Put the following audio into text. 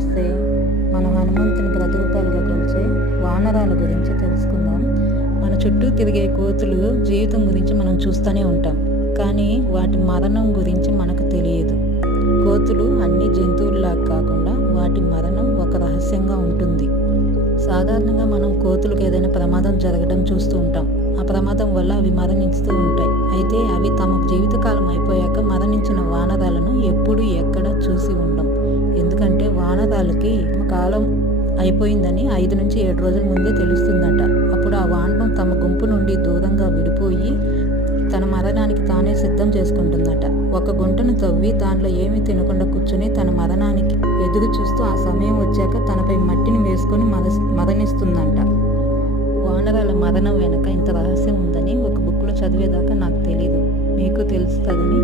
నమస్తే మనం హనుమంతుని ప్రతిరూపాలుగా కొలిచే వానరాల గురించి తెలుసుకుందాం. మన చుట్టూ తిరిగే కోతులు జీవితం గురించి మనం చూస్తూనే ఉంటాం. కానీ వాటి మరణం గురించి మనకు తెలియదు. కోతులు అన్ని జంతువుల్లా కాకుండా వాటి మరణం ఒక రహస్యంగా ఉంటుంది. సాధారణంగా మనం కోతులకు ఏదైనా ప్రమాదం జరగడం చూస్తూ ఉంటాం. ఆ ప్రమాదం వల్ల అవి మరణిస్తూ ఉంటాయి. అయితే అవి తమ జీవితకాలం అయిపోయాక మరణించిన వానరాలను ఎప్పుడు ఎక్కడ వాళ్ళకి కాలం అయిపోయిందని ఐదు నుంచి ఏడు రోజుల ముందే తెలుస్తుందట. అప్పుడు ఆ వానరం తమ గుంపు నుండి దూరంగా విడిపోయి తన మరణానికి తానే సిద్ధం చేసుకుంటుందట. ఒక గుంటను తవ్వి దాంట్లో ఏమీ తినకుండా కూర్చుని తన మరణానికి ఎదురు చూస్తూ ఆ సమయం వచ్చాక తనపై మట్టిని వేసుకొని మర మరణిస్తుందంట వానరాల మరణం వెనుక ఇంత రహస్యం ఉందని ఒక బుక్లో చదివేదాకా నాకు తెలీదు. మీకు తెలుస్తుందని